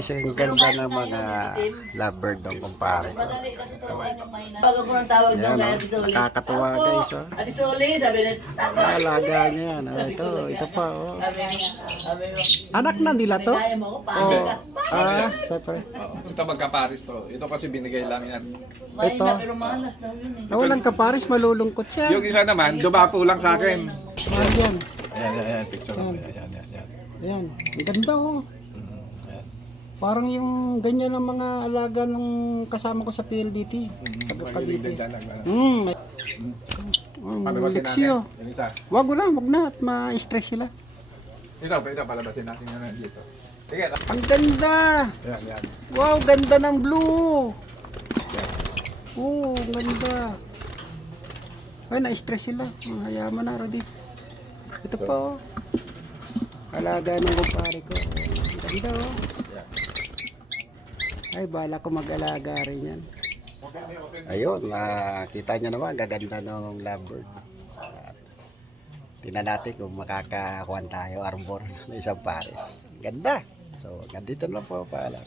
Kasi ang ganda ng mga lovebird ng kumpare ko. Madali kasi ito. Bago ko nang tawag doon Yan, kay oh. Ate Soli. Nakakatuwa, Ako, guys, oh. Ate Soli, sabi na, tama. Alaga niya yan. Oh, ito pa. Oh. Sabi mo, Anak na nila to? kaya mo ako, paano ka? Siyempre. Ito magkaparis to. Ito kasi binigay lang yan. Mahal Ito. na pero malas daw yun eh. Nawalang kaparis, malulungkot siya. Yung isa naman, dumapo lang sa akin. Mahal yan. Ayan, picture mo. Ayan. Ayan. Ang ganda, oh. Ayan. Parang yung ganyan ang mga alaga ng kasama ko sa PLDT. Magaling din dyan. Leksyo. Wag na at ma-stress sila. Ito, palabasin natin yan dito. Sige, Ang ganda! yan. Wow, ganda ng blue! Oh, ang ganda. Ay, na-stress sila. Hayaman na, Rodi. Ito pa, oh. Alaga ng kumpare ko. Ang ganda, oh. Ay, bala ko mag-alaga rin yan. Ayun, kita nyo naman, gaganda ng lovebird. Tingnan natin kung makakakuha tayo arbor ng isang pares. Ganda! So, ganito lang po, paalam.